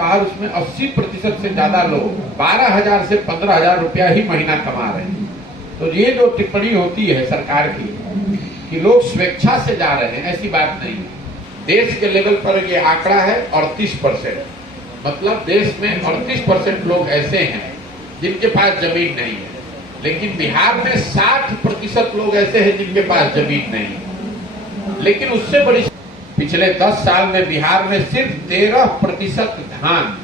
बाहर, उसमें 80% से ज्यादा लोग 12,000 से 15,000 रुपया ही महीना कमा रहे हैं। तो ये जो टिप्पणी होती है सरकार की कि लोग स्वेच्छा से जा रहे हैं, ऐसी बात नहीं है। देश के लेवल पर ये आंकड़ा है 38%, मतलब देश में 38% लोग ऐसे हैं जिनके पास जमीन नहीं है। लेकिन बिहार में 60% लोग ऐसे हैं जिनके पास जमीन नहीं है। लेकिन उससे बड़ी, पिछले 10 साल में बिहार में सिर्फ 13% धान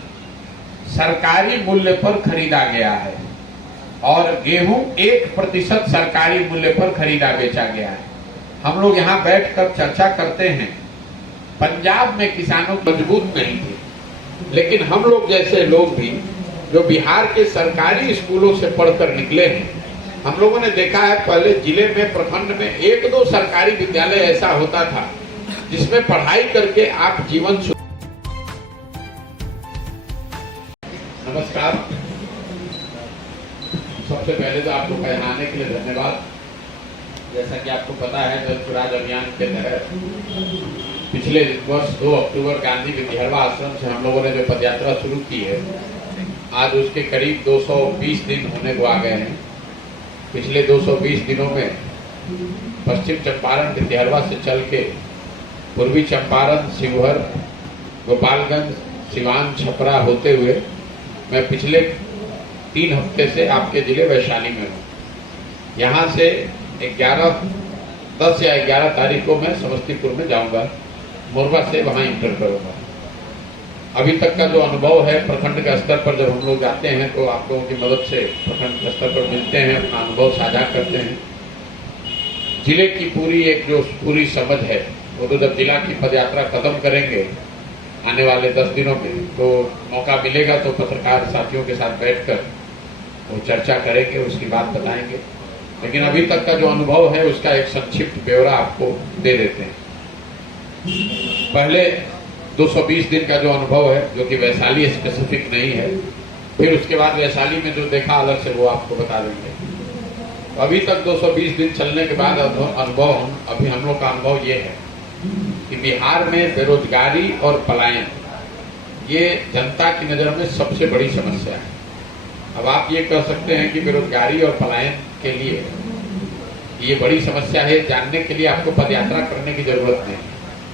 सरकारी मूल्य पर खरीदा गया है और गेहूं 1% सरकारी मूल्य पर खरीदा बेचा गया है। हम लोग यहाँ बैठकर चर्चा करते हैं, पंजाब में किसानों मजबूत नहीं थे, लेकिन हम लोग जैसे लोग भी जो बिहार के सरकारी स्कूलों से पढ़कर निकले हैं, हम लोगों ने देखा है पहले जिले में, प्रखंड में 1-2 सरकारी विद्यालय ऐसा होता था जिसमें पढ़ाई करके आप जीवन। नमस्कार, सबसे पहले तो आपको पहनाने के लिए धन्यवाद। जैसा कि आपको पता है, जल स्वराज अभियान के तहत पिछले वर्ष 2 अक्टूबर गांधी विद्यालय आश्रम से हम लोगों ने जो पदयात्रा शुरू की है, आज उसके करीब 220 दिन होने को आ गए हैं। पिछले 220 दिनों में पश्चिम चंपारण विद्यालय से चल के पूर्वी चंपारण, शिवहर, गोपालगंज, सिवान, छपरा होते हुए मैं पिछले 3 हफ्ते से आपके जिले वैशाली में हूँ। यहाँ से 10 या 11 तारीख को मैं समस्तीपुर में जाऊंगा, मोरबा से वहाँ इंटर करूंगा। अभी तक का जो अनुभव है प्रखंड के स्तर पर, जब हम लोग जाते हैं तो आप लोगों की मदद से प्रखंड के स्तर पर मिलते हैं, अपना अनुभव साझा करते हैं। जिले की पूरी समझ है, वो तो जब जिला की पदयात्रा खत्म करेंगे आने वाले 10 दिनों में, तो मौका मिलेगा तो पत्रकार साथियों के साथ बैठकर वो चर्चा करेंगे, उसकी बात बताएंगे। लेकिन अभी तक का जो अनुभव है उसका एक संक्षिप्त ब्यौरा आपको दे देते हैं। पहले 220 दिन का जो अनुभव है, जो कि वैशाली स्पेसिफिक नहीं है, फिर उसके बाद वैशाली में जो देखा अलग से वो आपको बता देंगे। तो अभी तक 220 दिन चलने के बाद अनुभव, अभी हम लोग का अनुभव ये है कि बिहार में बेरोजगारी और पलायन ये जनता की नजर में सबसे बड़ी समस्या है। अब आप ये कह सकते हैं कि बेरोजगारी और पलायन के लिए ये बड़ी समस्या है, जानने के लिए आपको पदयात्रा करने की जरूरत नहीं।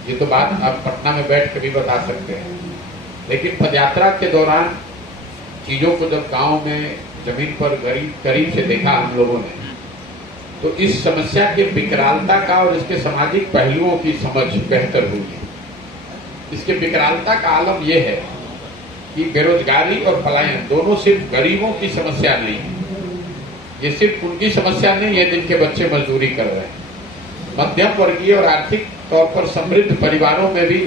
ये तो बात आप पटना में बैठ कर भी बता सकते हैं। लेकिन पदयात्रा के दौरान चीजों को जब गांव में जमीन पर करीब से देखा हम लोगों ने, तो इस समस्या के विकरालता का और इसके सामाजिक पहलुओं की समझ बेहतर हुई है। इसके विकरालता का आलम यह है कि बेरोजगारी और पलायन दोनों सिर्फ गरीबों की समस्या नहीं है। ये सिर्फ उनकी समस्या नहीं है जिनके बच्चे मजदूरी कर रहे हैं। मध्यम वर्गीय और आर्थिक तौर पर समृद्ध परिवारों में भी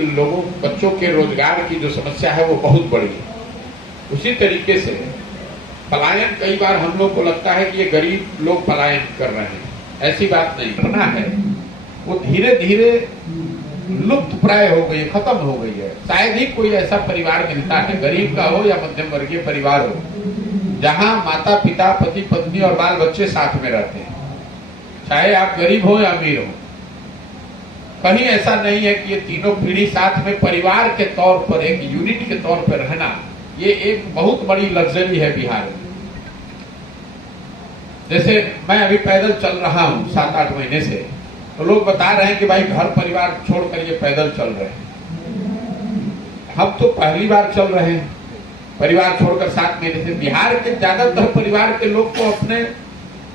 बच्चों के रोजगार की जो समस्या है वो बहुत बड़ी है। उसी तरीके से पलायन, कई बार हम लोग को लगता है कि ये गरीब लोग पलायन कर रहे हैं, ऐसी बात नहीं। अपना है वो धीरे धीरे लुप्त प्राय हो गई, खत्म हो गई है। शायद ही कोई ऐसा परिवार मिलता है, गरीब का हो या मध्यम वर्गीय परिवार हो, जहां माता पिता, पति पत्नी और बाल बच्चे साथ में रहते हैं। चाहे आप गरीब हो या अमीर हो, कहीं ऐसा नहीं है कि ये तीनों पीढ़ी साथ में परिवार के तौर पर, एक यूनिट के तौर पर रहना, ये एक बहुत बड़ी लग्जरी है बिहार में। जैसे मैं अभी पैदल चल रहा हूँ 7-8 महीने से, तो लोग बता रहे हैं कि भाई घर परिवार छोड़कर ये पैदल चल रहे हैं। हम तो पहली बार चल रहे हैं परिवार छोड़कर 7 महीने से। बिहार के ज्यादातर परिवार के लोग को अपने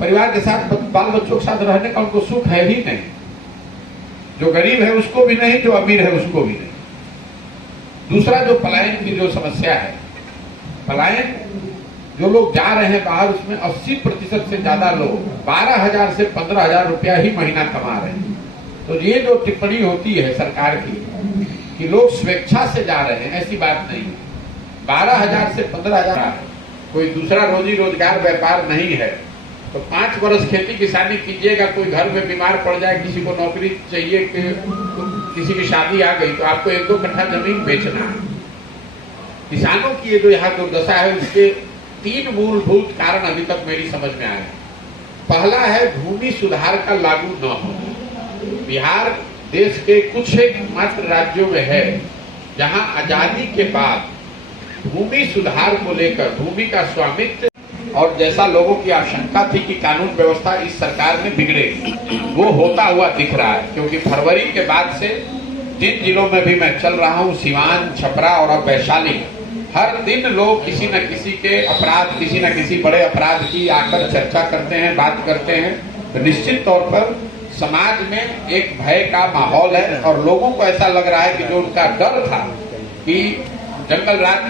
परिवार के साथ, बाल बच्चों के साथ रहने का उनको सुख है ही नहीं। जो गरीब है उसको भी नहीं, जो अमीर है उसको भी नहीं। दूसरा, जो पलायन की जो समस्या है, पलायन जो लोग जा रहे हैं बाहर, उसमें 80% से ज्यादा लोग 12,000 से 15,000 रुपया ही महीना कमा रहे हैं। तो ये जो टिप्पणी होती है सरकार की कि लोग स्वेच्छा से जा रहे हैं, ऐसी बात नहीं है। 12,000 से 15,000 कोई दूसरा रोजी रोजगार व्यापार नहीं है तो 5 वर्ष खेती किसानी कीजिएगा। कोई घर में बीमार पड़ जाए, किसी को नौकरी चाहिए, किसी की शादी आ गई, तो आपको 1-2 कट्ठा जमीन बेचना है। किसानों की ये जो यहाँ दुर्दशा है, उसके 3 मूलभूत कारण अभी तक मेरी समझ में आए। पहला है भूमि सुधार का लागू न होना। बिहार देश के कुछ एक मात्र राज्यों में है जहां आजादी के बाद भूमि सुधार को लेकर भूमि का स्वामित्व और जैसा लोगों की आशंका थी कि कानून व्यवस्था इस सरकार में बिगड़ेगी, वो होता हुआ दिख रहा है। क्योंकि फरवरी के बाद से 3 जिलों में भी मैं चल रहा हूँ, सिवान, छपरा और अब वैशाली, हर दिन लोग किसी न किसी के अपराध, किसी न किसी बड़े अपराध की आकर चर्चा करते हैं, बात करते हैं। तो निश्चित तौर पर समाज में एक भय का माहौल है और लोगों को ऐसा लग रहा है कि जो उनका डर था कि जंगल राज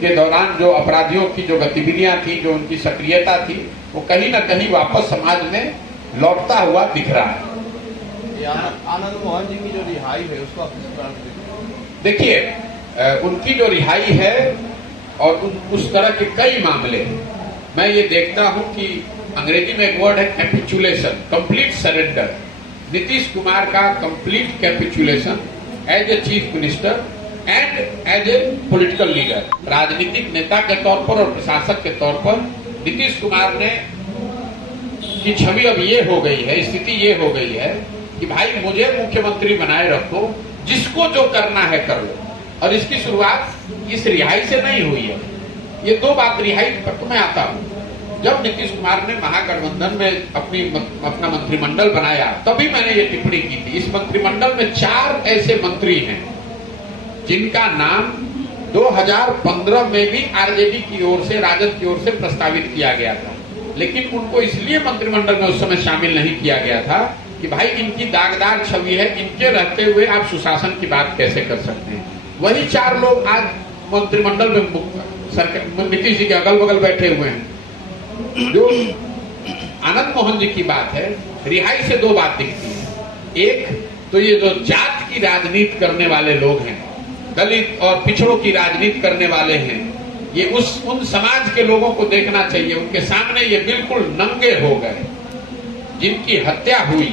के दौरान जो अपराधियों की जो गतिविधियां थी, जो उनकी सक्रियता थी, वो कहीं न कहीं वापस समाज में लौटता हुआ दिख रहा है। आनंद मोहन जी की जो रिहाई है उसको आप देखिए, उनकी जो रिहाई है और उस तरह के कई मामले हैं। मैं ये देखता हूं कि अंग्रेजी में एक वर्ड है capitulation, complete surrender. Nitish Kumar का complete capitulation as a chief minister and as a political leader, राजनीतिक नेता के तौर पर और प्रशासक के तौर पर नीतीश कुमार ने की छवि अब ये हो गई है, स्थिति ये हो गई है कि भाई मुझे मुख्यमंत्री बनाए रखो, जिसको जो करना है कर लो। और इसकी शुरुआत इस रिहाई से नहीं हुई है। ये 2 बात रिहाई पर तो मैं आता हूँ। जब नीतीश कुमार ने महागठबंधन में अपना मंत्रिमंडल बनाया, तभी मैंने ये टिप्पणी की थी। इस मंत्रिमंडल में 4 ऐसे मंत्री हैं जिनका नाम 2015 में भी आरजेडी की ओर से, राजद की ओर से प्रस्तावित किया गया था, लेकिन उनको इसलिए मंत्रिमंडल में उस समय शामिल नहीं किया गया था कि भाई इनकी दागदार छवि है, इनके रहते हुए आप सुशासन की बात कैसे कर सकते हैं। वही 4 लोग आज मंत्रिमंडल में नीतीश जी के अगल बगल बैठे हुए हैं। जो आनंद मोहन जी की बात है, रिहाई से 2 बात दिखती है। एक तो ये जो जात की राजनीति करने वाले लोग हैं, दलित और पिछड़ों की राजनीति करने वाले हैं, ये उन समाज के लोगों को देखना चाहिए। उनके सामने ये बिल्कुल नंगे हो गए। जिनकी हत्या हुई,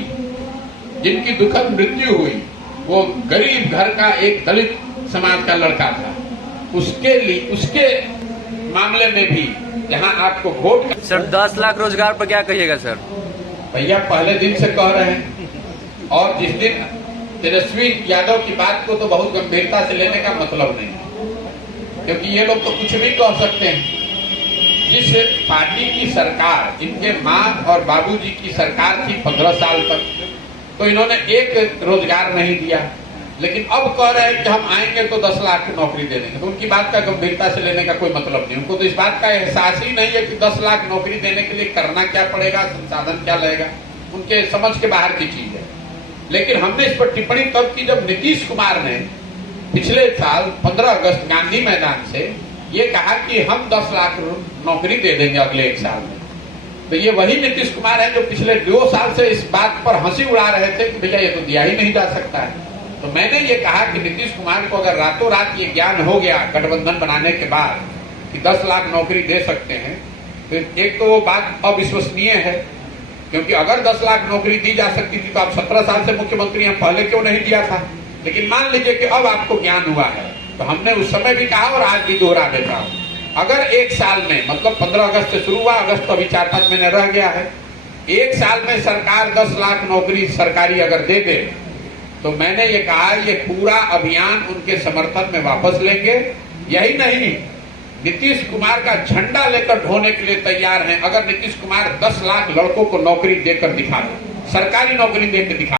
जिनकी दुखद मृत्यु हुई, वो गरीब घर का एक दलित समाज का लड़का था। उसके मामले में भी जहां आपको वोट सर 10 लाख रोजगार पर क्या कहिएगा सर? भैया पहले दिन से कह रहे हैं, और जिस दिन तेजस्वी यादव की बात को तो बहुत गंभीरता से लेने का मतलब नहीं, क्योंकि ये लोग तो कुछ भी कह सकते हैं। जिस पार्टी की सरकार, इनके माँ और बाबूजी की सरकार थी 15 साल तक, तो इन्होंने एक रोजगार नहीं दिया, लेकिन अब कह रहे हैं कि हम आएंगे तो 10 लाख की नौकरी दे देंगे। तो उनकी बात का गंभीरता से लेने का कोई मतलब नहीं। उनको तो इस बात का एहसास ही नहीं है कि 10 लाख नौकरी देने के लिए करना क्या पड़ेगा, संसाधन क्या लगेगा, उनके समझ के बाहर की चीज है। लेकिन हमने इस पर टिप्पणी तब की जब नीतीश कुमार ने पिछले साल 15 अगस्त गांधी मैदान से ये कहा कि हम 10 लाख नौकरी दे देंगे अगले 1 साल में। तो ये वही नीतीश कुमार है जो पिछले 2 साल से इस बात पर हंसी उड़ा रहे थे कि भैया ये तो दिया ही नहीं जा सकता है। तो मैंने ये कहा कि नीतीश कुमार को अगर रातों रात ये ज्ञान हो गया गठबंधन बनाने के बाद कि 10 लाख नौकरी दे सकते हैं, तो एक तो वो बात अविश्वसनीय है, क्योंकि अगर 10 लाख नौकरी दी जा सकती थी तो आप 17 साल से मुख्यमंत्री हैं, पहले क्यों नहीं दिया था। लेकिन मान लीजिए कि अब आपको ज्ञान हुआ है, तो हमने उस समय भी कहा और आज भी दोहरा देता हूं, अगर 1 साल में, मतलब 15 अगस्त से शुरू हुआ, अगस्त तो अभी 4-5 महीने रह गया है, 1 साल में सरकार 10 लाख नौकरी सरकारी अगर दे दे, तो मैंने ये कहा ये पूरा अभियान उनके समर्थन में वापस लेंगे। यही नहीं, नीतीश कुमार का झंडा लेकर ढोने के लिए तैयार हैं। अगर नीतीश कुमार 10 लाख लड़कों को नौकरी देकर दिखा दे, सरकारी नौकरी देकर दिखा